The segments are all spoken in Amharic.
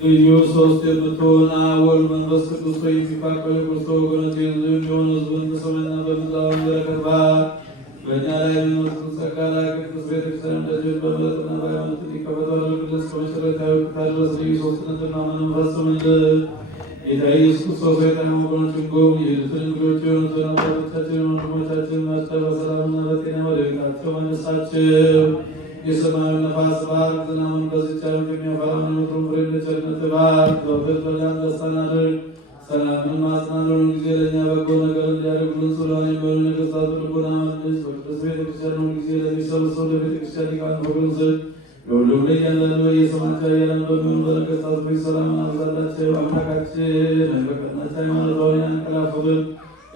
ልዩ ሶስት የምትሆን አብ ወልድ መንፈስ ቅዱስ ሆይ የሚፋቀሩ የክርስቶስ ወገኖች የሚሆኑ ሕዝብን በሰማይና በምድር በረከት ባር በእኛ ላይ የሚወስዱ ጸጋ ላይ ቅዱስ ቤተክርስቲያን ደጆች በምሕረትና በሃይማኖት እንዲከፈቱ አድርግልን። እስከ መጨረሻው ድረስ ልዩ ሦስትነትና ምንም ፈጽምልን። ጌታ ኢየሱስ ክርስቶስ የጣዕም ወገኖችን ጎብኝ። የሄዱትን እንግዶች የሆኑትን አባቶቻችን ወንድሞቻችን ማስጠር በሰላምና በጤና ወደ ቤታቸው መለሳቸው። የሰማዩ ነፋስ ባርክ፣ ዝናቡን በዚህች ዓመት የሚያፈራውን የምድሩን ፍሬ እንደ ቸርነትህ ባርክ። ዘወትር በዚያም ደስታን አድርግ፣ ሰላምን ማጽናኑን ጊዜ ለእኛ በጎ ነገር እንዲያደርጉልን ስለሆነ የሚሆኑ ነገሥታቱ ልቦና መልስ። በቅድስት ቤተክርስቲያን ሁል ጊዜ ለሚሰበሰቡ ለቤተክርስቲያን ሊቃውንት ወገን ዘንድ ለሁሉም ለእያንዳንዱ በየስማቸው እያለን በሚሆኑ በነገሥታቱ ፊት ሰላምን አብዛላቸው። አምላካችን በቀናች ሃይማኖታውያን ያንቀላፉትን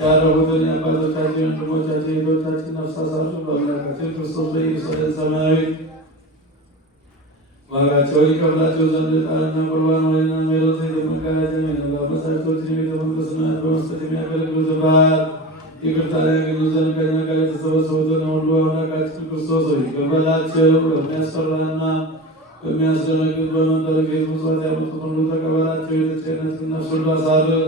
ያረፉትን የአባቶቻችን ወንድሞቻችን የእህቶቻችን ነፍሳት በአምላካችን ክርስቶስ በኢየሱስ ሰማያዊ ዋጋቸውን ይከፍላቸው ዘንድ ዕጣንና ቁርባን ወይንና ሜሎስ የተመጋጀ መጻሕፍቶችን የቤተ መቅደስን በመስጠት የሚያገለግሉት በዓል ይቅርታን ያገኙ ዘንድ ከእኛ ጋር የተሰበሰቡትን ሁሉ አምላካችን ክርስቶስ ሆይ ይቅር በላቸው። በሚያስፈራና በሚያስደነግጥ በመንደር ቤት ምጽዋት ያመጡትን ሁሉ ተቀበላቸው። የተጨነቁትን ነፍስ ሁሉ አሳርፍ።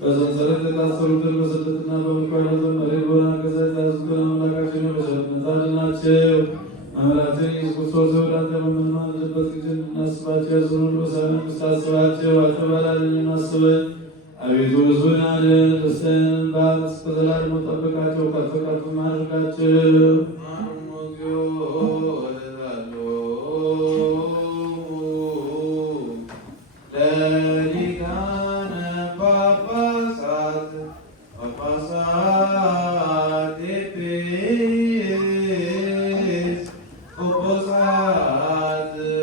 በሰንሰለት የታሰሩትን በስደትና በምርኮ ያሉትን መሬት በናገዛ የተያዙትን አምላካችን በቸርነትህ አድናቸው። መምህራችን ኢየሱስ ክርስቶስ ወደ አንተ በምንማልድበት ጊዜ እንድናስባቸው ያዘኑ ሁሉ በሰላም እንድታስባቸው አትበላልን አስበን። አቤቱ ሕዝብን አድን፣ ደስታን ባርክ፣ እስከ ዘላለሙ ጠብቃቸው፣ ከፍ ከፍም አድርጋቸው።